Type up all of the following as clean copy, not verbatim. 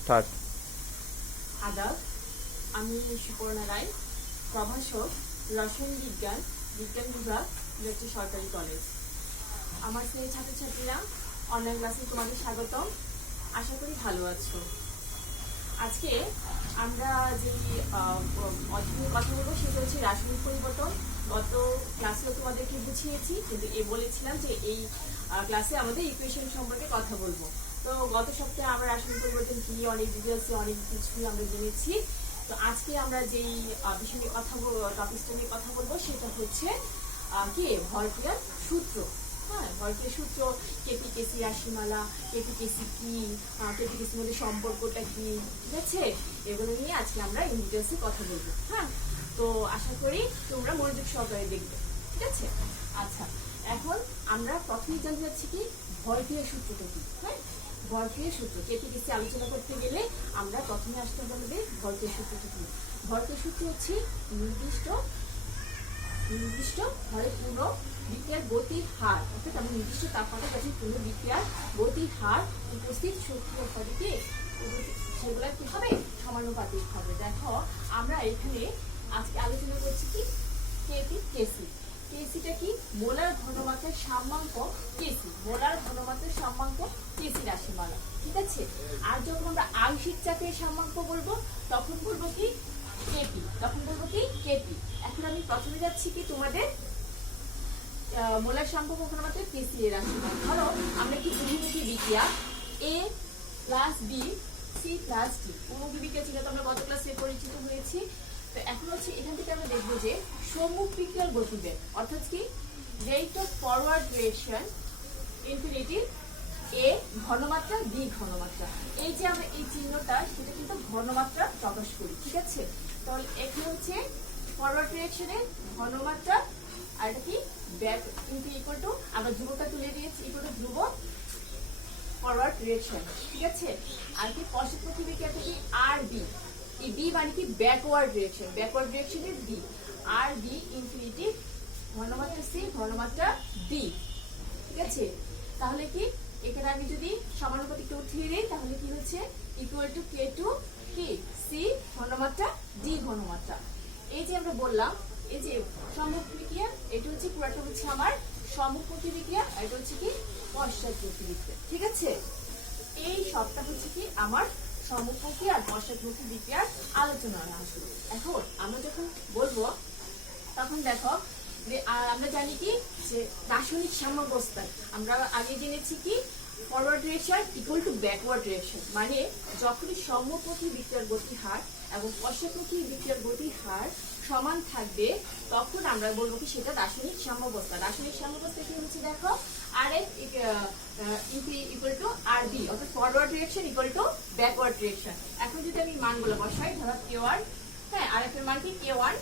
Start. আদাব, আমি সুপর্ণা রায়, প্রভাষক, রসায়ন বিজ্ঞান বিজ্ঞান বিভাগ, একটি সরকারি কলেজ। আমার সেই ছাত্রছাত্রীরা অনলাইন ক্লাসে তোমাদের স্বাগতম। আশা করি ভালো আছো। আজকে আমরা যে অধ্যয়নের কথা বলবো সেটা হচ্ছে রাসায়নিক পরিবর্তন। গত ক্লাসেও তোমাদেরকে বুঝিয়েছি, কিন্তু বলেছিলাম যে এই ক্লাসে আমাদের ইকুয়েশন সম্পর্কে কথা বলবো। তো গত সপ্তাহে আমরা রাসায়নিক পরিবর্তন কি অনেক ডিটেলসে অনেক কিছুই আমরা জেনেছি। তো আজকে আমরা যেই বিষয় নিয়ে কথা বলবো, টপিকটা নিয়ে কথা বলবো, সেটা হচ্ছে কি ভরক্রিয়ার সূত্র। হ্যাঁ, ভরক্রিয়ার সূত্র, কেপি কেসি রাশিমালা, কেপি কেসি কি, কেপি কেসির মধ্যে সম্পর্কটা কি, ঠিক আছে, এগুলো নিয়ে আজকে আমরা ইন ডিটেলসে কথা বলবো। হ্যাঁ, তো আশা করি তোমরা মনোযোগ সহকারে দেখবে, ঠিক আছে। আচ্ছা, এখন আমরা প্রথমেই জানতে যাচ্ছি কি ভরক্রিয়ার সূত্রটা কি। হ্যাঁ, ভরক্রিয়ার সূত্র কেপি কেসি আলোচনা করতে গেলে আমরা প্রথমে আসতে হবে ভরক্রিয়ার সূত্রটা কি। ভরক্রিয়ার সূত্র হচ্ছে নির্দিষ্ট ভরে পূর্ণ বিক্রিয়ার গতির হার, অর্থাৎ আমরা নির্দিষ্ট তাপমাত্রার কাছে পূর্ণ বিক্রিয়ার গতির হার উপস্থিত শক্তি উৎপাদিতে সেগুলো কি হবে, সমানুপাতিক হবে। দেখো, আমরা এখানে আজকে আলোচনা করছি কি কেপি কেসি। কেসিটা কি মোলার ঘনমাত্রার সাম্যাঙ্ক কেসি, মোলার ঘনমাত্রার সাম্যাঙ্ক কেসি রাশিমালা, ঠিক আছে। আর যখন আমরা আংশিক চাপের সাম্যাঙ্ক বলবো তখন বলবো কি কেপি, কেপি। এখন আমি প্রথমে যাচ্ছি কি তোমাদের মোলার সাম্যাঙ্ক ঘনমাত্রা কেসি এর রাশিমালা। ধরো আমরা কি বহুমুখী বিক্রিয়া A plus B C plus D, বহুমুখী বিক্রিয়া ছিল, তো আমরা গত ক্লাসে পরিচিত হয়েছি। তো এখন হচ্ছে এখান থেকে আমরা দেখবো যে সম্মুখ বিক্রিয়ার গতিবেগ, অর্থাৎ কি rate of forward reaction infinity A ঘনমাত্রা বি ঘনমাত্রা। এই যে আমরা এই চিহ্নটা, সেটা কিন্তু ঘনমাত্রা প্রকাশ করি, ঠিক আছে। তাহলে এখানে হচ্ছে ফরওয়ার্ড রিঅ্যাকশনের ঘনমাত্রা, আর এটা কি ব্যাক ইনটু ইকুয়াল টু, আমরা ধ্রুবকটা তুলে দিয়েছি, ইকুয়াল টু ধ্রুবক ফরওয়ার্ড রিঅ্যাকশন, ঠিক আছে। আর কি পশ্চাৎমুখী বিক্রিয়াটা কি আর বি, এই বি মানে কি ব্যাকওয়ার্ড রিঅ্যাকশনের বি, আর বি ইনফিনিটি ঘনমাত্রা সি ঘনমাত্রা ডি, ঠিক আছে। তাহলে কি এখানে আমি যদি সমানুপাতিকটা উঠিয়ে দিই তাহলে কি হচ্ছে ইকুয়াল টু কে টু কি সি ঘনমাত্রা ডি ঘনমাত্রা। এই যে আমরা বললাম এই যে সম্মুখী বিক্রিয়া, এটা হচ্ছে পুরোটা হচ্ছে আমার সম্মুখী বিক্রিয়া, এটা হচ্ছে কি পশ্চাৎমুখী বিক্রিয়া, ঠিক আছে। এই সবটা হচ্ছে কি আমার সম্মুখী আর পশ্চাৎমুখী বিক্রিয়ার আলোচনা আসলো। এখন আমরা যখন বলবো তখন দেখো যে আমরা জানি কি যে রাসায়নিক সাম্যাবস্থা আমরা আগে জেনেছি কি forward reaction equal to backward reaction, মানে যখনই সম্মুখী বিক্রিয়ার গতির হার এবং পশ্চাৎমুখী বিক্রিয়ার গতির হার সমান থাকবে তখন আমরা বলবো কি সেটা রাসায়নিক সাম্যাবস্থা। রাসায়নিক সাম্যাবস্থা কি হচ্ছে দেখো R F equal to R B, অর্থাৎ forward reaction equal to backward reaction. এখন যদি আমি মানগুলো বসাই, ধরো কে ওয়ান, হ্যাঁ, আর এফ এর মান কি কে ওয়ান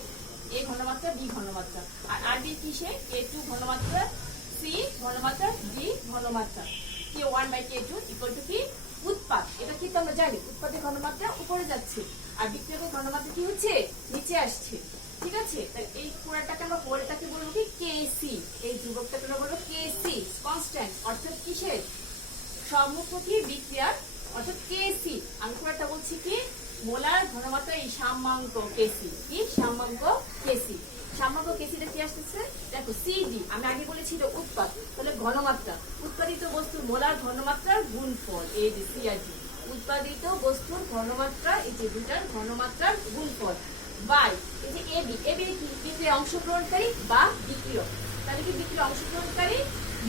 এ ঘনমাত্রা বি ঘনমাত্রা, আর আর বি কিসে কে টু ঘনমাত্রা সি ঘনমাত্রা ডি ঘনমাত্রা, K one by K two equal to কি উৎপাদ। এটা কিন্তু আমরা জানি উৎপাদের ঘনমাত্রা উপরে যাচ্ছে আর বিক্রিয়কের ঘনমাত্রা কি হচ্ছে নিচে আসছে, ঠিক আছে। তাহলে এই পুরাটাকে আমরা পরেটাকে বলবো কি কেসি, এই ধ্রুবকটাকে আমরা বলবো কেসি কনস্ট্যান্ট, অর্থাৎ কিসের সম্মুখী বিক্রিয়ার, অর্থাৎ কেসি। আমি পুরাটা বলছি কি মোলার ঘনমাত্রা এই সাম্যাঙ্ক কেসি, কি সাম্যাঙ্ক কেসি। সাম্যাঙ্ক কেসিটা কি আসতেছে দেখো সিডি, আমি আগে বলেছি যে উৎপাদ, তাহলে ঘনমাত্রা উৎপাদিত বস্তুর মোলার ঘনমাত্রার গুণফল এই যে সি আর ডি, উৎপাদিত বস্তুর ঘনমাত্রা এই যে দুটার ঘনমাত্রার গুণফল বাই এই যে এবি, এবি কি বিক্রিয়ায় অংশগ্রহণকারী বা বিক্রিয়ক, তাহলে কি বিক্রিয়ায় অংশগ্রহণকারী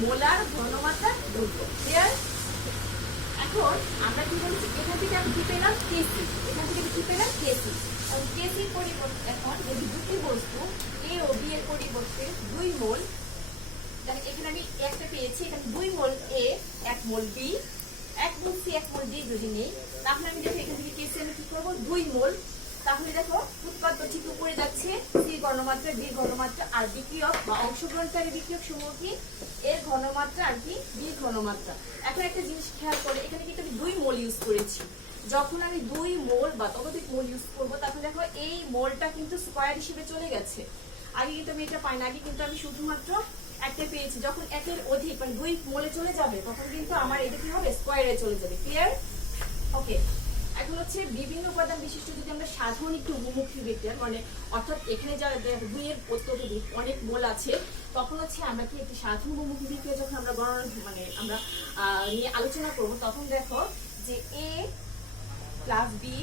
মোলার ঘনমাত্রার গুণফল। ক্লিয়ার? এখন আমরা কি বলছি এখান থেকে আমি কি পেলাম কেসি, এখান থেকে কি পেলাম কেসি। কেসির পরিবর্তে এখন যদি দুটি বস্তু এ ও বি এর পরিবর্তে 2 মোল, তাহলে এখানে আমি একটা পেয়েছি, এখানে 2 মোল এ 1 মোল বি 1 মোল সি 1 মোল ডি যদি নেই, তাহলে আমি দেখো এখান থেকে কেসি আমি কি করবো 2 মোল, তাহলে দেখো উৎপাদ ঠিক উপরে যাচ্ছে সি ঘনমাত্রা ডি ঘনমাত্রা, আর বিক্রিয়ক বা অংশগ্রহণকারী বিক্রিয়ক সমূহ কি এর ঘনমাত্রা আর কি বি ঘনমাত্রা। এখন একটা জিনিস খেয়াল করে এখানে কিন্তু আমি 2 মোল ইউজ করেছি, যখন আমি 2 মোল বা ততোধিক মোল ইউজ করবো তখন দেখো এই মোলটা কিন্তু স্কয়ার হিসেবে চলে গেছে। আগে কিন্তু আমি এটা পাই না, আগে কিন্তু আমি শুধুমাত্র একটা পেয়েছি, যখন একের অধিক মানে 2 মোলে চলে যাবে তখন কিন্তু আমার এটা কি হবে স্কয়ারে চলে যাবে। ক্লিয়ার? ওকে, এখন হচ্ছে বিভিন্ন উপাদান বিশিষ্ট যদি আমরা সাধারণ একটু বহুমুখী বিক্রিয়া মানে অর্থাৎ এখানে যা দুইয়ের অত্যধিক অনেক মোল আছে, তখন হচ্ছে আমরা কি একটি সাধারণ বহুমুখী বিক্রিয়া যখন আমরা মানে আমরা নিয়ে আলোচনা করব, তখন দেখো যে এ প্লাস বি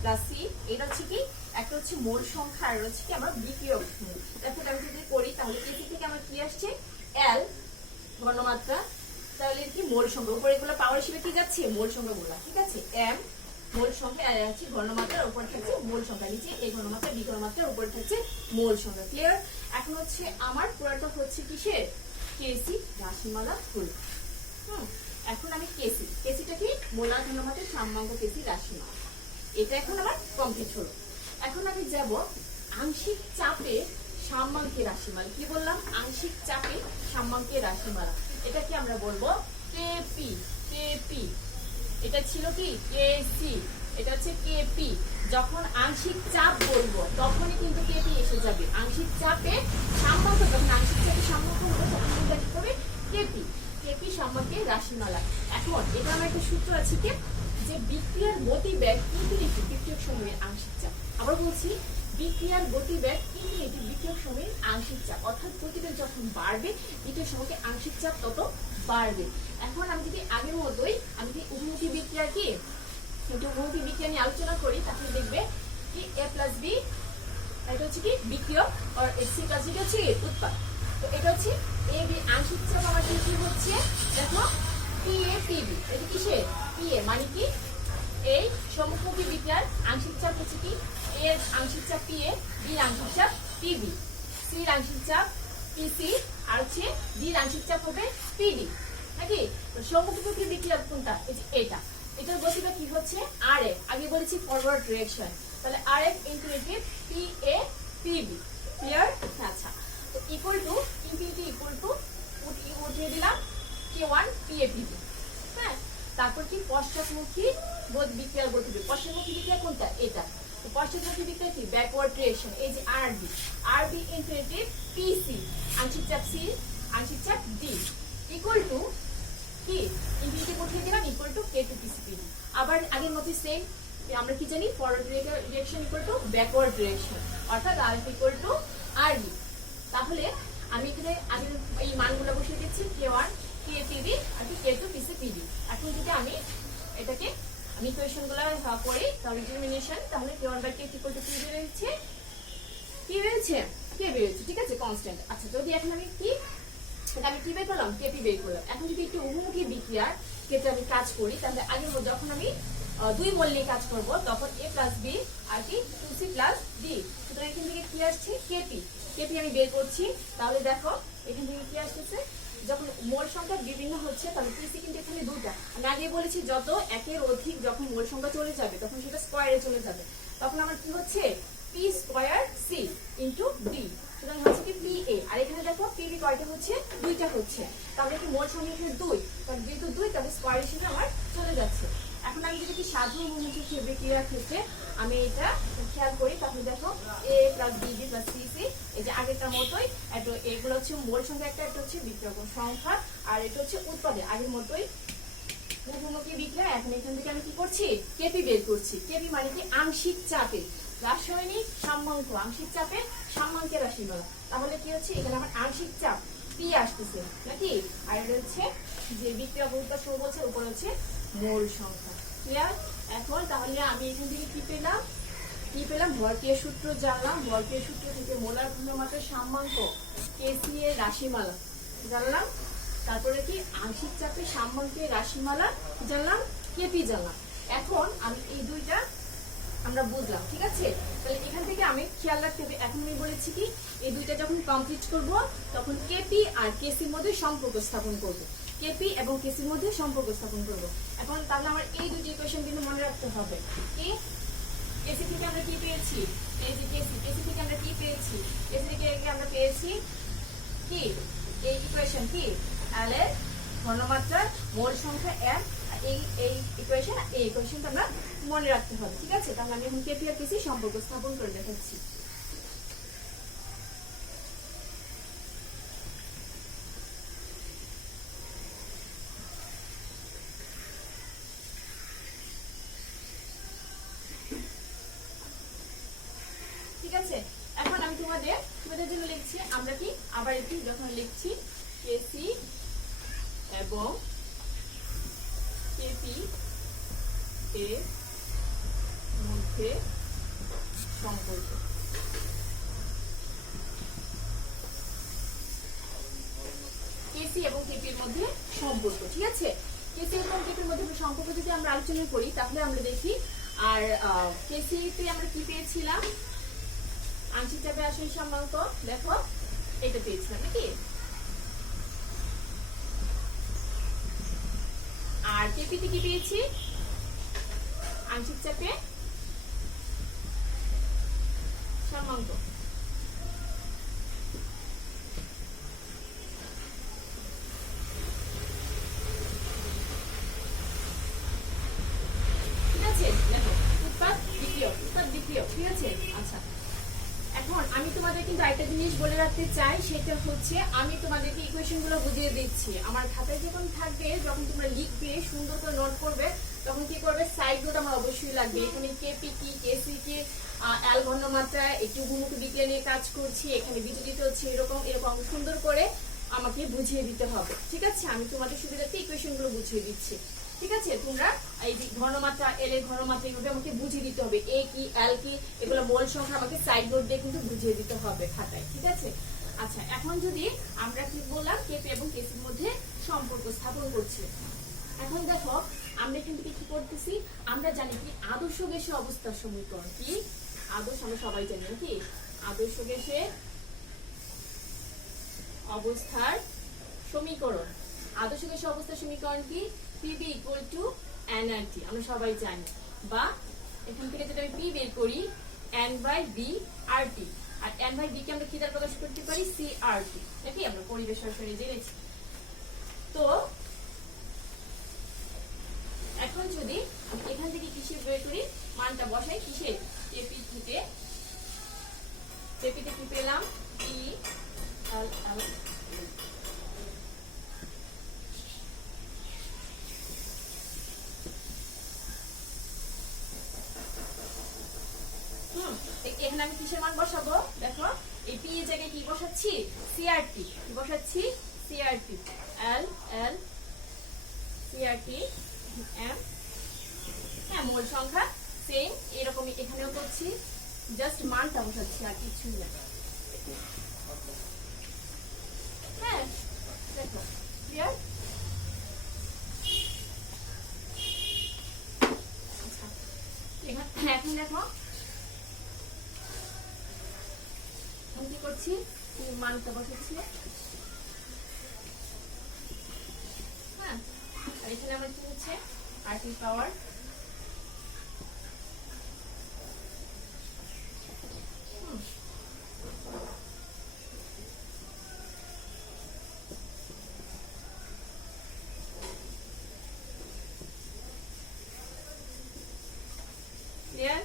প্লাস সি, এটা হচ্ছে কি একটা হচ্ছে মোল সংখ্যা আর হচ্ছে কি আমরা বিক্রিয়ক। দেখো আমি যদি করি তাহলে এসি থেকে আমার কি আসছে এল ঘনমাত্রা, তাহলে কি মোল সংখ্যা উপরে এগুলো পাওয়ার হিসেবে কি যাচ্ছে মোল সংখ্যা গুলা, ঠিক আছে। এম মোল সংখ্যা আর হচ্ছে ঘনমাত্রার উপর থাকছে মোল সংখ্যা, নিচে এই ঘনমাত্রা বি ঘনমাত্রার উপর থাকছে মোল সংখ্যা। ক্লিয়ার? এখন হচ্ছে আমার পুরোটা হচ্ছে কিসের কেসি রাশিমালা ফুল। এখন আমি কেসিটা কি মোলার ঘনমাত্রার সাম্যাঙ্ক কেসি রাশিমালা, এটা এখন আমার কমপ্লিট হলো। এখন আমি যাব আংশিক চাপে সাম্যাঙ্কের রাশিমালা। কি বললাম? আংশিক চাপে সাম্যাঙ্কের রাশিমালা, এটা কি আমরা বলবো কেপি। কেপি এটা ছিল কি কেসি, এটা হচ্ছে কেপি। যখন আংশিক চাপ বলবো তখনই কিন্তু কেপি এসে যাবে। আংশিক চাপে সাম্যাঙ্ক, যখন আংশিক চাপে সাম্যাঙ্ক হবে তখন কিন্তু কি হবে কেপি। কেপি সাম্যাঙ্কের রাশিমালা। এখন এটা আমার একটা সূত্র আছে কি, যে বিক্রিয়ার গতিবেগ ইনফিনিটি বিক্রিয়ক সময়ের আংশিক চাপ। আবার বলছি, বিক্রিয়ার গতিবেগ ইনফিনিটি বিক্রিয়ক সময়ের আংশিক চাপ, অর্থাৎ গতিবেগ যখন বাড়বে বিক্রিয়ক সময়ের আংশিক চাপ তত বাড়বে। এখন আমি যদি আগের মতোই আমি যদি উভমুখী বিক্রিয়া কি একটু উভমুখী বিক্রিয়া নিয়ে আলোচনা করি, তাহলে দেখবে কি এ প্লাস বি এটা হচ্ছে কি বিক্রিয়ক আর সি প্লাস বি হচ্ছে উৎপাদ। তো এটা হচ্ছে এ বি আংশিক চাপ আমার কি হচ্ছে দেখো পি এ পি বি, এটা কিসের পি এ মানে কি এই সমমুখী বিক্রিয়ার আংশিক চাপ হচ্ছে কি এর আংশিক চাপ পি এ, বির আংশিক চাপ পি বি, সির আংশিক চাপ পি সি আর হচ্ছে ডির আংশিক চাপ হবে পি ডি, নাকি? সমমুখী বিক্রিয়া কোনটা? এই যে এটা, এটার গতিবেগ কি হচ্ছে আর এ, আগে বলেছি ফরওয়ার্ড ডিরেকশন, তাহলে R F infinity P A P B. Clear? আচ্ছা, তো equal to infinity equal to উঠিয়ে দিলাম K1 PAPB। হ্যাঁ, তারপর কি পশ্চাৎমুখী বিক্রিয়ার গতিবেগ। পশ্চাৎমুখী বিক্রিয়া কোনটা? এটা। তো পশ্চাৎমুখী বিক্রিয়া কি ব্যাকওয়ার্ড ডিরেকশন, এই যে আরবি ইনফিনিটি পিসি আংশিক চাপ সি আংশিক চাপ ডি ইকুয়াল টু কি ইনফিনিটি উঠিয়ে দিলাম ইকুয়াল টু K2 PCPD। আবার আগের মতো সেম আমরা কি জানি forward direction equal to backward direction, অর্থাৎ RF ইকুয়াল টু RD। তাহলে আমি এখানে আগের এই মানগুলো বসিয়ে দিচ্ছি K1 KPB আর K2 PCPD। এখন যদি আমি এটাকে ইকুয়েশনগুলো করি তাহলে ডিটারমিনেশন, তাহলে K1/K ইকুয়াল টু কি বেরিয়েছে? কি বেরিয়েছে? K বেরিয়েছে, ঠিক আছে, কনস্ট্যান্ট। আচ্ছা, যদি এখন আমি কি এটা আমি কি বের করলাম? KP বের করলাম। এখন যদি একটু উভমুখী বিক্রিয়ার ক্ষেত্রে আমি কাজ করি, তাহলে আগের মধ্যে যখন আমি দুই মোল নিয়ে কাজ করব তখন A প্লাস B আর কি 2C প্লাস D। সুতরাং এখান থেকে কি আসছে? কেপি আমি বের করছি। তাহলে দেখো এখান থেকে কি আসতেছে, যখন মোল সংখ্যা বিভিন্ন হচ্ছে তাহলে পিসি কিন্তু এখানে দুটা। আমি আগে বলেছি যত একের অধিক যখন মোল সংখ্যা চলে যাবে তখন সেটা স্কয়ারে চলে যাবে, তখন আমার কি হচ্ছে p square c into d. সুতরাং হচ্ছে কি পি এ, আর এখানে দেখো পিবি কয়টা হচ্ছে? দুইটা হচ্ছে। তাহলে কি মোল সংখ্যা এখানে দুই, কারণ যেহেতু দুই তাহলে স্কয়ার হিসেবে আমার চলে যাচ্ছে। এখন আমি যদি কি সাধারণ বহুমুখী বিক্রিয়ার ক্ষেত্রে আমি এটা খেয়াল করি, তাহলে দেখো এ প্লাস বিবি প্লাস সিসি, এই যে আগেরটার মতোই এগুলো হচ্ছে মোল সংখ্যা একটা, একটা হচ্ছে বিক্রিয়ক সংখ্যা, আর এটা হচ্ছে উৎপাদে আগের মতোই বহুমুখী বিক্রিয়া। এখন এখান থেকে আমি কি করছি? কেপি বের করছি। কেপি মানে কি আংশিক চাপে রাসায়নিক সাম্যাঙ্ক, আংশিক চাপে সাম্যাঙ্কের রাশিমালা। তাহলে কি হচ্ছে এখানে আমার আংশিক চাপ পি আসতেছে নাকি, আর এটা হচ্ছে যে বিক্রিয়া বহুতা সহ বলছে উপরে হচ্ছে মোল সংখ্যা। ক্লিয়ার? এখন তাহলে আমি এখান থেকে কি পেলাম? ভরক্রিয়া সূত্র জানলাম। ভরক্রিয়া সূত্র থেকে মোলার ঘনমাত্রার সাম্যাঙ্ক কেসি এর রাশিমালা জানলাম। তারপরে কি আংশিক চাপে সাম্যাঙ্কের রাশিমালা জানলাম, কেপি জানলাম। এখন আমি এই দুইটা আমরা বুঝলাম, ঠিক আছে। তাহলে এখান থেকে আমি খেয়াল রাখতে হবে, এখন আমি বলেছি কি এই দুইটা যখন কমপ্লিট করব তখন কেপি আর কেসির মধ্যে সম্পর্ক স্থাপন করব, কেপি এবং কেসির মধ্যে সম্পর্ক স্থাপন করব। এখন তাহলে আমার এই দুটি ইকুয়েশন কিন্তু মনে রাখতে হবে। কি কেসি থেকে আমরা কি পেয়েছি? এই যে কেসি থেকে আমরা কি পেয়েছি? কেসি থেকে আমরা পেয়েছি কি এই ইকুয়েশন কি এল এর ঘনমাত্রার মোল সংখ্যা m। এই ইকুয়েশনটা আমরা মনে রাখতে হবে, ঠিক আছে। তাহলে আমি এখন কেপি আর কেসি সম্পর্ক স্থাপন করে দেখাচ্ছি। ঠিক আছে? এখন আমি তোমাদের জন্য লিখছি, আমরা কি আবার একটু যখন লিখছি কেসি এবং কেপি এর মধ্যে সম্পর্ক। কেসি এবং কেপির মধ্যে সম্পর্ক, ঠিক আছে? কেসি এবং কেপির মধ্যে সম্পর্ক যদি আমরা আলোচনা করি তাহলে আমরা দেখি, আর কেসিতে আমরা কি পেয়েছিলাম, আংশিক চাপে আসন সম্পর্ক, দেখো এটা পেয়েছিলাম নাকি? আর কেপিতে কি পেয়েছি, আংশিক চাপে সম্পর্ক। ঠিক আছে? আচ্ছা, এখন আমি তোমাদের কিন্তু একটা জিনিস বলে রাখতে চাই, সেটা হচ্ছে আমি তোমাদেরকে ইকুয়েশন গুলো বুঝিয়ে দিচ্ছি। আমার খাতায় যখন থাকবে, যখন তোমরা লিখবে, সুন্দর করে নোট করবে, তখন কি করবে, সাইড নোট আমার অবশ্যই লাগবে। এখানে কেপি কি, কেসি কি, এল ঘনমাত্রায় একটু হুমুখী বিক্রিয়া নিয়ে কাজ করছি, এখানে বিচলিত হচ্ছে, এরকম এরকম সুন্দর করে আমাকে বুঝিয়ে দিতে হবে, ঠিক আছে? আমি তোমাদের সুবিধার্থে ইকুয়েশন গুলো বুঝিয়ে দিচ্ছি, ঠিক আছে? তোমরা এই যে ঘনমাত্রা, এল এর ঘনমাত্রা, এগুলো আমাকে বুঝিয়ে দিতে হবে। এ কি, এল কি, এগুলো মোল সংখ্যা আমাকে সাইড নোট দিয়ে কিন্তু বুঝিয়ে দিতে হবে খাতায়, ঠিক আছে? আচ্ছা, এখন যদি আমরা কি বললাম, কেপি এবং কেসির মধ্যে সম্পর্ক স্থাপন করছি। এখন দেখো, আমরা কিন্তু কি করতেছি, আমরা জানি কি আদর্শ গ্যাসের অবস্থার সমীকরণ কি, আদর্শ আমরা সবাই জানি নাকি, আদর্শ গ্যাসের অবস্থার সমীকরণ। আদর্শ গ্যাসের অবস্থার সমীকরণ কি, পিবি ইকুয়াল টু এনআরটি, আমরা সবাই জানি। বা এখান থেকে যদি আমি পি বের করি, N by B R T, আর এন বাই বি কে আমরা কি দ্বারা প্রকাশ করতে পারি, সি আর টি, নাকি? আমরা পরিবেশ রসায়নে জেনেছি। তো এখন যদি আমি এখান থেকে কিসে বের করি, মানটা বসাই কিসে, কেপি থেকে, কেপিতে কি পেলাম, ই এল এল, এখানে আমি কিসের মান বসাবো, দেখো এই পি এর জায়গায় কি বসাচ্ছি, সিআরটি, কি বসাচ্ছি, সিআরটি, এল এল সিআরটি এম, হ্যাঁ মোল সংখ্যা সেম এরকমই এখানেও করছি, জাস্ট মানটা বসাচ্ছি আর কিছুই না। হ্যাঁ দেখো ক্লিয়ার? এখন দেখো কি করছি, মানটা বসাচ্ছি, হ্যাঁ। আর এখানে আমার কি হচ্ছে, আরটি পাওয়ার ক্লিয়ার?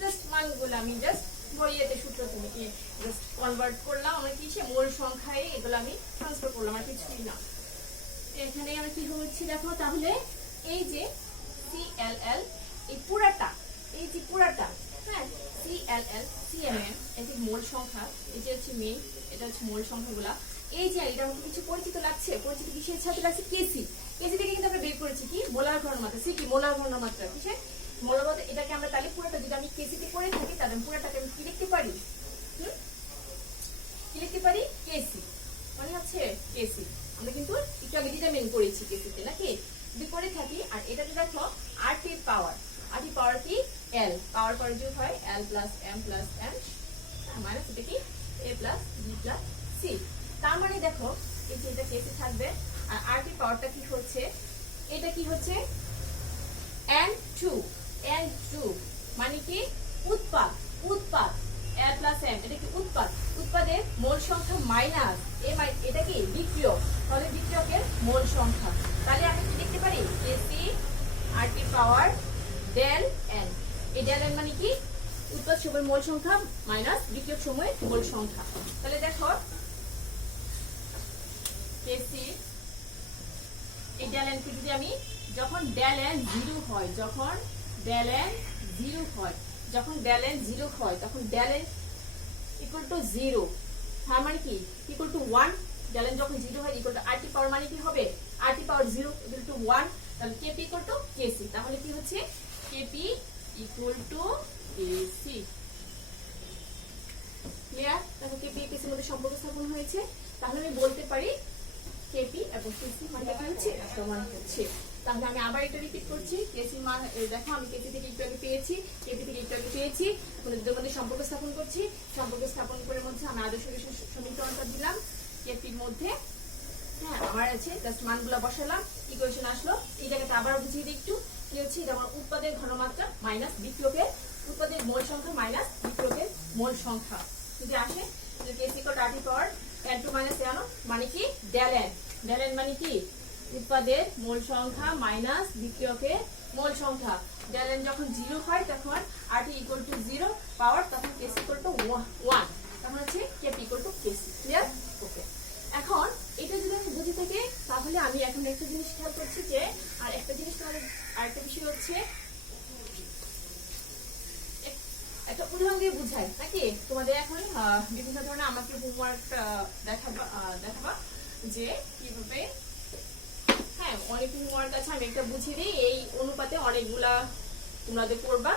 জাস্ট মানগুলো আমি জাস্ট বইয়েতে সূত্র তুমি কি জাস্ট কনভার্ট করলাম, আমরা কিসে, মোল সংখ্যায় এগুলো আমি ট্রান্সফার করলাম, আর কিছুই না। এখানে আমরা কি হচ্ছে দেখো, তাহলে এই যে সিএলএল এই পুরাটা, এই যে পুরাটা, হ্যাঁ সিএলএল সিএমএন, এটি মোল সংখ্যা, এটা হচ্ছে মেইন, এটা হচ্ছে মোল সংখ্যাগুলা। এই যে এটা আমাকে কিছু পরিচিত লাগছে, পরিচিত কিসের সাথে লাগছে, কেসি, কেসি থেকে কিন্তু আমরা বের করেছি কি, মোলার ঘনমাত্রা, সি কি মোলার ঘনমাত্রা, কিসে মোলার, এটাকে আমরা তাহলে পুরোটা যদি আমি কেসিতে করে থাকি, তাহলে পুরোটাকে আমি কি লিখতে পারি, কি লিখতে পারি, কেসি, মানে হচ্ছে কেসি। আমরা কিন্তু একটু আগে ডিটারমিন করেছি কেসিতে, নাকি? যদি করে থাকি, আর এটাতে দেখো আরটি পাওয়ার, আরটি পাওয়ার কি, এল পাওয়ার পরে যোগ হয়, এল প্লাস এম মাইনাস এটা কি, এ প্লাস বি প্লাস সি। তার মানে দেখো এই যে এটা কেসি থাকবে, আর আরটি পাওয়ারটা কি হচ্ছে, এটা কি হচ্ছে n2, n2 মানে কি উৎপাদ, উৎপাদ l প্লাস m, এটা কি উৎপাদ, উৎপাদের মোল সংখ্যা মাইনাস এ, এটা কি বিক্রিয়ক, তাহলে বিক্রিয়কের মোল সংখ্যা। তাহলে আমি কি লিখতে পারি, কেসি আরটি পাওয়ার ডেল n, এই ডেল n মানে কি উৎপাদ সময়ের মোল সংখ্যা মাইনাস বিক্রিয়ক সময়ের মোল সংখ্যা। তাহলে দেখো কেসি এই ডেল n কে যদি আমি, যখন ডেল n 0 হয়, যখন ডেল n 0 হয়, যখন del n 0 হয় তখন del n ইকুয়াল টু 0, তার মানে কি ইকুয়াল টু 1, del n যখন 0 হয় ইকুয়াল টু rt পাওয়ার মানে কি হবে rt পাওয়ার 0 ইকুয়াল টু 1, তাহলে kp ইকুয়াল টু kc, তাহলে কি হচ্ছে kp equal to kc। Clear? তাহলে kp kc এর মধ্যে সম্পর্ক স্থাপন হয়েছে, তাহলে আমি বলতে পারি kp এবং kc মানটা কি হচ্ছে সমান হচ্ছে। তাহলে আমি আবার এটা রিপিট করছি, kc মান দেখো আমি kp থেকে একটু আগে পেয়েছি, kp থেকে একটু আগে পেয়েছি, এখন দুটোর মধ্যে সম্পর্ক স্থাপন করছি, সম্পর্ক স্থাপন করে মধ্যে আমি আদর্শ সমীকরণটা দিলাম kp এর মধ্যে, হ্যাঁ আমার আছে জাস্ট মানগুলো বসালাম, ইকুয়েশন আসলো। এই জায়গাটা আবার বুঝিয়ে দিই একটু, কি হচ্ছে এটা আমার উৎপাদের ঘনমাত্রা মাইনাস বিক্রিয়কের উৎপাদের মোল সংখ্যা মাইনাস বিক্রিয়কের মোল সংখ্যা যদি আসে, kc equal to rt power n2 minus n মানে কি del n, del n মানে কি উৎপাদের মোল সংখ্যা মাইনাস বিক্রিয়কের মোল সংখ্যা, del n যখন 0 হয় তখন rt ইকুয়াল টু 0 পাওয়ার, তখন kc ইকুয়াল টু 1, তখন হচ্ছে kp equal to kc। Clear? Okay, এখন এটা যদি আমি বুঝে থাকি তাহলে আমি এখন একটা জিনিস খেয়াল করছি যে আর একটা জিনিস তোমাদের আরেকটা বিষয় হচ্ছে একটা উদাহরণ দিয়ে বুঝাই নাকি তোমাদের। এখন বিভিন্ন ধরনের আমাকে হোমওয়ার্ক দেখাবা যে কিভাবে, হ্যাঁ অনেক হোমওয়ার্ক আছে, আমি একটা বুঝিয়ে দিই, এই অনুপাতে অনেকগুলা তোমাদের করবা,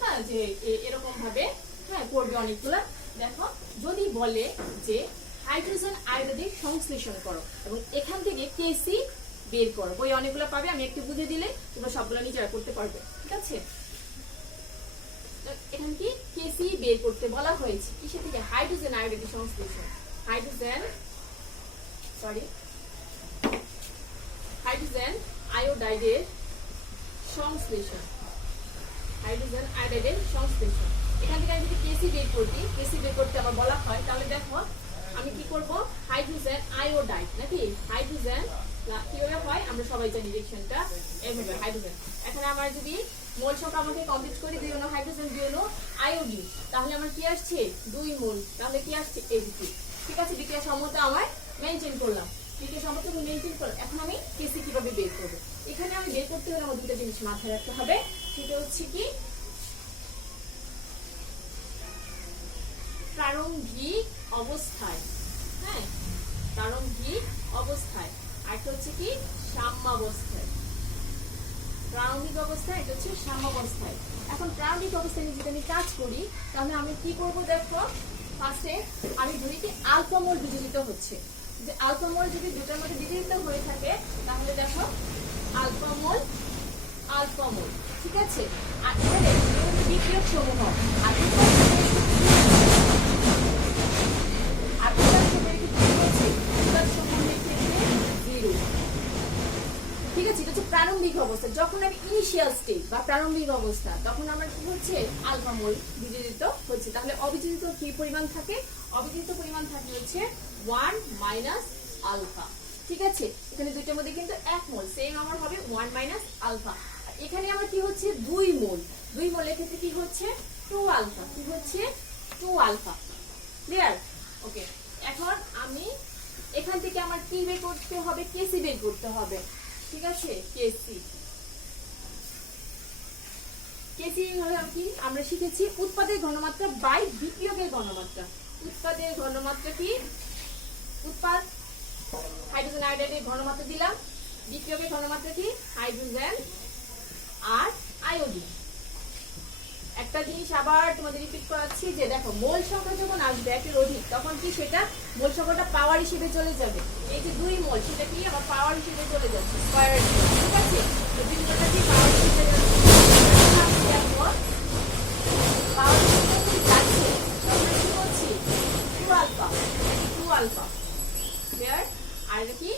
হ্যাঁ যে এরকম ভাবে হ্যাঁ করবে অনেকগুলা। দেখো যদি বলে যে হাইড্রোজেন আয়োডাইড সংশ্লেষণ করো এবং এখান থেকে কেসি বের করো, বই অনেকগুলো পাবে, আমি একটু বুঝে দিলে তোমরা সবগুলো নিজেরা করতে পারবে, ঠিক আছে? এখানে কি কেসি বের করতে বলা হয়েছে, কিসের থেকে হাইড্রোজেন আয়োডাইড সংশ্লেষণ, হাইড্রোজেন আয়োডাইডের সংশ্লেষণ, হাইড্রোজেন আয়োডাইডের সংশ্লেষণ। এখান থেকে আমি যদি কেসি বের করছি, কেসি বের করতে আবার বলা হয়, তাহলে দেখো আমি কি করব হাইড্রোজেন আয়োডাইড নাকি হাইড্রোজেন কিভাবে হয় আমরা সবাই জানি, রিঅ্যাকশনটা এভাবে হাইড্রোজেন। এখানে আমার যদি মোল সংখ্যা আমাকে কমপ্লিট করে দিই না হাইড্রোজেন দিয়ে নো আয়োডিন, তাহলে আমার কি আসছে 2 মোল, তাহলে কি আসছে এদিকে, ঠিক আছে? বিক্রিয়া সমতা আমার মেনটেন করলাম, বিক্রিয়া সমতা মেনটেন করলাম। এখন আমি কেসি কিভাবে বের করব, এখানে আমি বের করতে হলে আমার দুটো জিনিস মাথায় রাখতে হবে, সেটা হচ্ছে কি প্রারম্ভিক অবস্থায়, হ্যাঁ প্রারম্ভিক অবস্থায়, আর একটা হচ্ছে কি সাম্যাবস্থায়, প্রারম্ভিক অবস্থায়, এটা হচ্ছে সাম্যাবস্থায়। এখন প্রারম্ভিক অবস্থায় যদি আমি কাজ করি তাহলে আমি কি করব, দেখো ফার্স্টে আমি ধরি কি আলফা মোল বিচলিত হচ্ছে, যে আলফা মোল যদি দুটোর মধ্যে বিচলিত হয়ে থাকে তাহলে দেখো আলফা মোল, ঠিক আছে? আর এখানে বিক্রিয়ক সমূহ ঠিক আছে, এটা হচ্ছে প্রারম্ভিক অবস্থা। যখন আমি ইনিশিয়াল স্টেজ বা প্রারম্ভিক অবস্থা, তখন আমার কি হচ্ছে আলফা মোল বিচলিত হচ্ছে, তাহলে অবিচলিত কি পরিমাণ থাকে, অবিচলিত পরিমাণ থাকে হচ্ছে 1 মাইনাস আলফা, ঠিক আছে? এখানে দুইটার মধ্যে কিন্তু 1 মোল, সেম আমার হবে 1 মাইনাস আলফা। এখানে আমার কি হচ্ছে 2 মোল, 2 মোলের ক্ষেত্রে কি হচ্ছে 2 আলফা, কি হচ্ছে 2 আলফা। ক্লিয়ার? ওকে, এখন আমি এখান থেকে আমার কি বের করতে হবে, কেসি বের করতে হবে, ঠিক আছে? কেসি হলো কি আমরা শিখেছি উৎপাদের ঘনমাত্রা বাই বিক্রিয়কের ঘনমাত্রা। উৎপাদের ঘনমাত্রা কি, উৎপাদ হাইড্রোজেন আয়োডাইডের ঘনমাত্রা দিলাম, বিক্রিয়কের ঘনমাত্রা কি হাইড্রোজেন আর আয়োডিন। একটা জিনিস আবার তোমাদের রিপিট করাচ্ছি যে দেখো মোল সংখ্যা যখন আসবে একের অধিক তখন কি সেটা মোল সংখ্যাটা পাওয়ার হিসেবে চলে যাবে, এই যে 2 মোল সেটা কি আবার পাওয়ার হিসেবে চলে যাচ্ছে স্কয়ার, ঠিক আছে? তো বিন্দুটা কি পাওয়ার হিসেবে যাচ্ছে, পাওয়ার হিসেবে যাচ্ছে, তখন কি হচ্ছে 2 আলফা। ক্লিয়ার? আর এটা কি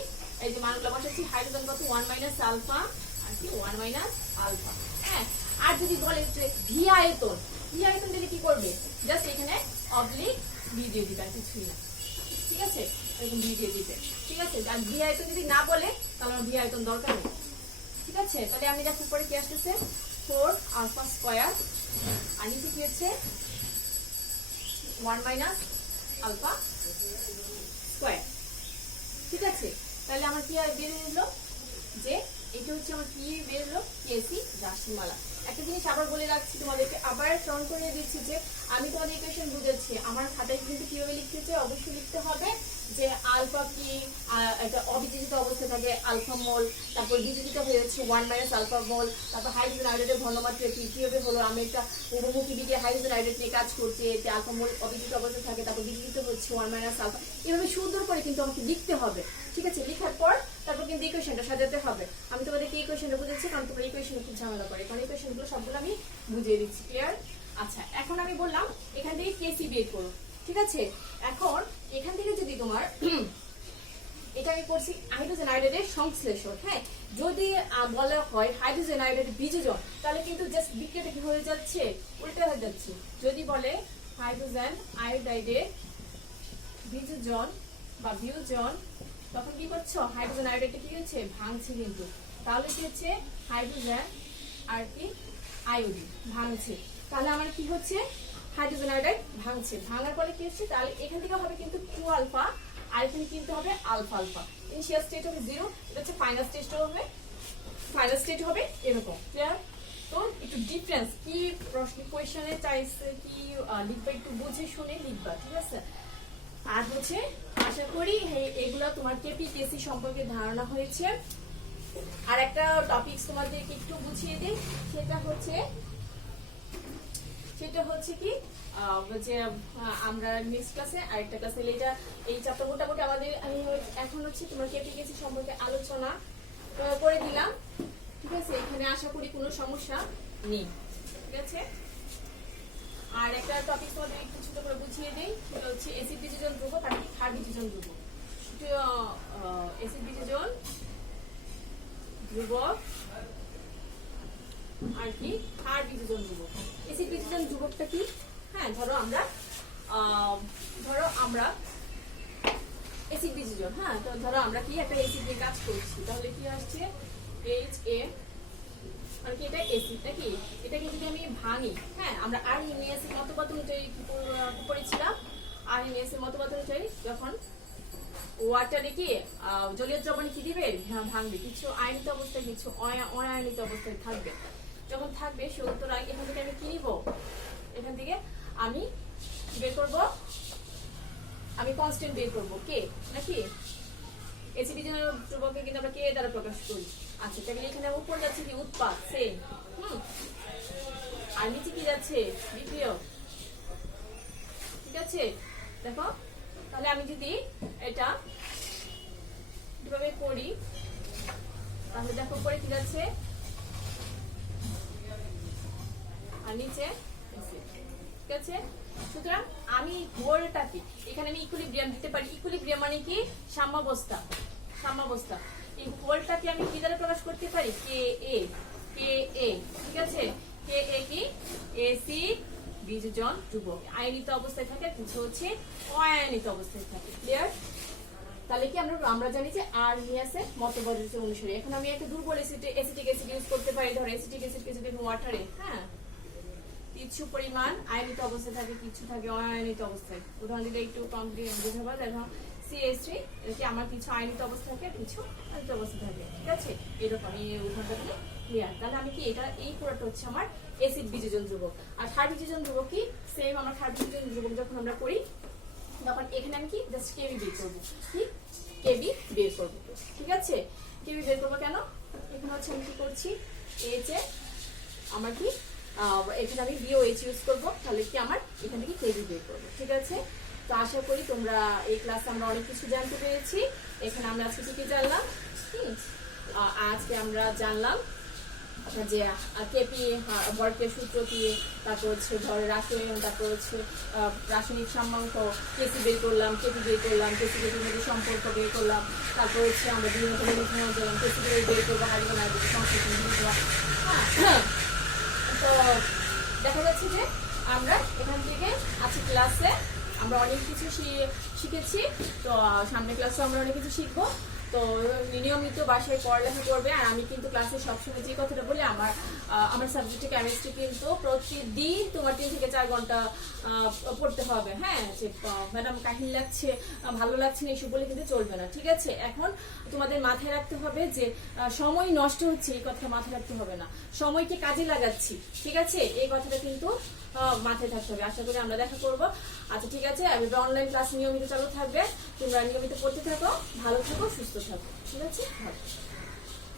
এই যে মানগুলো বসাচ্ছি, হাইড্রোজেন কত 1 মাইনাস আলফা আর কি 1 মাইনাস আলফা, হ্যাঁ। আর যদি বলে যে ভি আয়তন দিলে কি করবে, জাস্ট এখানে অবলিক ভি দিয়ে দিবে, কিছুই না, ঠিক আছে? এরকম ভি দিয়ে দিবে, ঠিক আছে? আর ভি আয়তন যদি না বলে তাহলে ভি আয়তন দরকার নেই, ঠিক আছে? তাহলে আমি দেখো পরে কি আসতেছে 4 আলফা স্কয়ার আর নিচে কি হচ্ছে 1 মাইনাস আলফা স্কয়ার, ঠিক আছে? তাহলে আমার কি বের হলো যে এটা হচ্ছে আমার কি বের হলো কেসি রাশিমালা। একটা জিনিস আবার বলে রাখছি তোমাদেরকে, আবার স্মরণ করিয়ে দিচ্ছি যে আমি তোমাদের ইকুয়েশন বুঝেছি, আমার খাতায় কিন্তু কিভাবে লিখতে চাই অবশ্যই লিখতে হবে যে আলফা কি একটা অবিযোজিত অবস্থা থাকে আলফা মোল, তারপর বিযোজিত হয়েছে 1 মাইনাস আলফা মোল, তারপর হাইড্রোজেন আয়োডাইডের ঘনমাত্রা কি কিভাবে হলো, আমি একটা বহুমুখী বিক্রিয়া হাইড্রোজেন আয়োডাইড নিয়ে কাজ করছি, এতে আলফা মোল অবিযোজিত অবস্থা থাকে, তারপর বিযোজিত হচ্ছে 1 মাইনাস আলফা, এভাবে সুন্দর করে কিন্তু আমাকে লিখতে হবে। ঠিক আছে, লেখার পর তারপর কিন্তু ইকুয়েশনটা সাজাতে হবে। আমি তোমাদেরকে ইকুয়েশনটা বুঝেছি, কারণ তোমরা ইকুয়েশনে খুব ঝামেলা করে, কারণ ইকুয়েশনগুলো সবগুলো আমি বুঝিয়ে দিচ্ছি। ক্লিয়ার? আচ্ছা, এখন আমি বললাম এখান থেকে কেসি বের করো। ঠিক আছে, এখন এখান থেকে যদি তোমার এটা আমি করছি হাইড্রোজেন আয়োডাইডের সংশ্লেষণ। হ্যাঁ, যদি বলা হয় হাইড্রোজেন আয়োডাইডের বিযোজন, তাহলে কিন্তু জাস্ট বিক্রিয়াটা কি হয়ে যাচ্ছে, উল্টা হয়ে যাচ্ছে। যদি বলে হাইড্রোজেন আয়োডাইডের বিযোজন বা বিয়োজন, তখন কি করছো, হাইড্রোজেন আয়োডাইডটা কি হচ্ছে, ভাঙছে কিন্তু, তাহলে কি হচ্ছে হাইড্রোজেন আর কি আয়োডিন ভাঙছে, তাহলে আমার কি হচ্ছে হাইড্রোজেন আয়োডাইড ভাঙছে, ভাঙার পরে কি হচ্ছে, তাহলে এখান থেকে হবে কিন্তু 2 আলফা, আর এখানে কিন্তু হবে আলফা আলফা। ইনিশিয়াল স্টেট হবে 0, এটা হচ্ছে ফাইনাল স্টেট হবে, ফাইনাল স্টেট হবে এরকম। ক্লিয়ার? তো একটু ডিফারেন্স কি প্রশ্ন কোয়েশ্চনে চাইছে কি লিখবা, একটু বুঝে শুনে লিখবা। ঠিক আছে, আর হচ্ছে আশা করি এগুলো তোমার কেপি কেসি সম্পর্কে ধারণা হয়েছে। আর একটা টপিকস তোমাদেরকে একটু বুঝিয়ে দিই, সেটা হচ্ছে কি যে আমরা নেক্সট ক্লাসে আরেকটা ক্লাসে এটা এই চ্যাপ্টার মোটামুটি আমাদের আমি এখন হচ্ছে তোমার কেপি কেসি সম্পর্কে আলোচনা করে দিলাম। ঠিক আছে, এখানে আশা করি কোনো সমস্যা নেই। ঠিক আছে, আর একটা টপিক তোমাদের একটু ছোট করে বুঝিয়ে দেই, সেটা হচ্ছে অ্যাসিড বিযোজন ধ্রুবক আর ক্ষার বিযোজন ধ্রুবক। অ্যাসিড বিযোজন ধ্রুবক আর কি ক্ষার বিযোজন ধ্রুবক। অ্যাসিড বিযোজন ধ্রুবকটা কি? হ্যাঁ, ধরো আমরা অ্যাসিড বিযোজন, হ্যাঁ, তো ধরো আমরা কি একটা অ্যাসিড নিয়ে কাজ করছি, তাহলে কি আসছে HA আর কি, এটা অ্যাসিড নাকি, এটাকে যদি আমি ভাঙি, হ্যাঁ, আমরা আরএনএস এর মতবাদ অনুযায়ী কি পড়েছিলাম, আরএনএস এর মতবাদ অনুযায়ী যখন ওয়াটারে কি জলীয় দ্রবণে কি দিবে, ভাঙবে, কিছু আয়নিত অবস্থায় কিছু অনায়নিত অবস্থায় থাকবে, যখন থাকবে সুতরাং এখান থেকে আমি কি নিব, এখান থেকে আমি বের করব, আমি কনস্ট্যান্ট বের করব কে নাকি, অ্যাসিড বিযোজন ধ্রুবককে কিন্তু আমরা কে দ্বারা প্রকাশ করি। আচ্ছা, তাহলে এখানে উপর যাচ্ছে কি উৎপাদ সেম, আর নিচে কি যাচ্ছে বিক্রিয়ক। ঠিক আছে, দেখো, তাহলে আমি যদি এটা কিভাবে করি, তাহলে দেখো উপরে কি যাচ্ছে আর নিচে। ঠিক আছে, সুতরাং আমি গোলটাকে এখানে আমি ইকুইলিব্রিয়াম দিতে পারি। ইকুইলিব্রিয়াম মানে কি, সাম্যাবস্থা, সাম্যাবস্থা। এই গোলটাকে আমি কি দ্বারা প্রকাশ করতে পারি, কে এ। ঠিক আছে, কে এ কি অ্যাসিড বিযোজন ধ্রুবক, আয়নিত অবস্থায় থাকে, কিছু হচ্ছে অআয়নিত অবস্থায় থাকে। ক্লিয়ার? তাহলে কি আমরা জানি যে আরএনএস এর মতবাদ অনুসারে এখন আমি একটা দুর্বল অ্যাসিটিক অ্যাসিড ইউজ করতে পারি। ধরো অ্যাসিটিক অ্যাসিডকে যদি ওয়াটারে, হ্যাঁ, কিছু পরিমাণ আয়নিত অবস্থায় থাকে, কিছু থাকে অআয়নিত অবস্থায়। উদাহরণ দিলে একটু কমপ্লিট বোঝাবো, দেখো CH3 এটাকে আমার কিছু আয়নিত অবস্থা থাকে, কিছু আয়নিত অবস্থা থাকে। ঠিক আছে, এরকম এই উদাহরণটা দিলে ক্লিয়ার। তাহলে আমি কি এটা এই পুরোটা হচ্ছে আমার অ্যাসিড বিযোজন ধ্রুবক। আর ক্ষার বিযোজন ধ্রুবক কি সেম, আমরা ক্ষার বিযোজন ধ্রুবক যখন আমরা করি তখন এখানে আমি কি জাস্ট কেবি বের করবো, কি কেবি বের করবো। ঠিক আছে, কেবি বের করবো কেন, এখানে হচ্ছে আমি কি করছি, এইচে আমার কি এখানে আমি BOH ইউজ করবো, তাহলে কি আমার এখান থেকে কেবি বের করবো। ঠিক আছে, তো আশা করি তোমরা এই ক্লাসে আমরা অনেক কিছু জানতে পেরেছি। এখানে আমরা আজকে কি জানলাম, আজকে আমরা জানলাম যে কেপি বর্গের সূত্র কি, তারপর হচ্ছে ধরো রাসায়নিক, তারপর হচ্ছে রাসায়নিক সাম্যাঙ্ক, কেসি বের করলাম, কেপি বের করলাম, কেসি কেপির মধ্যে সম্পর্ক বের করলাম, তারপর হচ্ছে আমরা বিভিন্ন ধরনের দিলাম, কেসি বের করবো, হাইড্রোজেন আয়োডাইড সংশ্লেষণ দিলাম। হ্যাঁ, তো দেখা যাচ্ছে যে আমরা এখান থেকে আজকে ক্লাসে আমরা অনেক কিছু শিখেছি। তো সামনের ক্লাসে আমরা অনেক কিছু শিখবো। তো নিয়মিত বাসায় পড়ালেখা করবে। আর আমি কিন্তু ক্লাসে সবসময় যে কথাটা বলি, আমার সাবজেক্টে কেমিস্ট্রি কিন্তু প্রতিদিন তোমার 3 থেকে 4 ঘন্টা পড়তে হবে। হ্যাঁ, যে ম্যাডাম কাহিল লাগছে, ভালো লাগছে না, এসব বলে কিন্তু চলবে না, ঠিক আছে? এখন তোমাদের মাথায় রাখতে হবে যে সময় নষ্ট হচ্ছে, এই কথা মাথায় রাখতে হবে না, সময়কে কাজে লাগাচ্ছি, ঠিক আছে? এই কথাটা কিন্তু মাথায় থাকতে হবে। আশা করি আমরা দেখা করবো। আচ্ছা ঠিক আছে, অনলাইন ক্লাস নিয়মিত চালু থাকবে, তোমরা নিয়মিত পড়তে থাকো, ভালো থাকো, সুস্থ থাকো, ঠিক আছে? ভালো।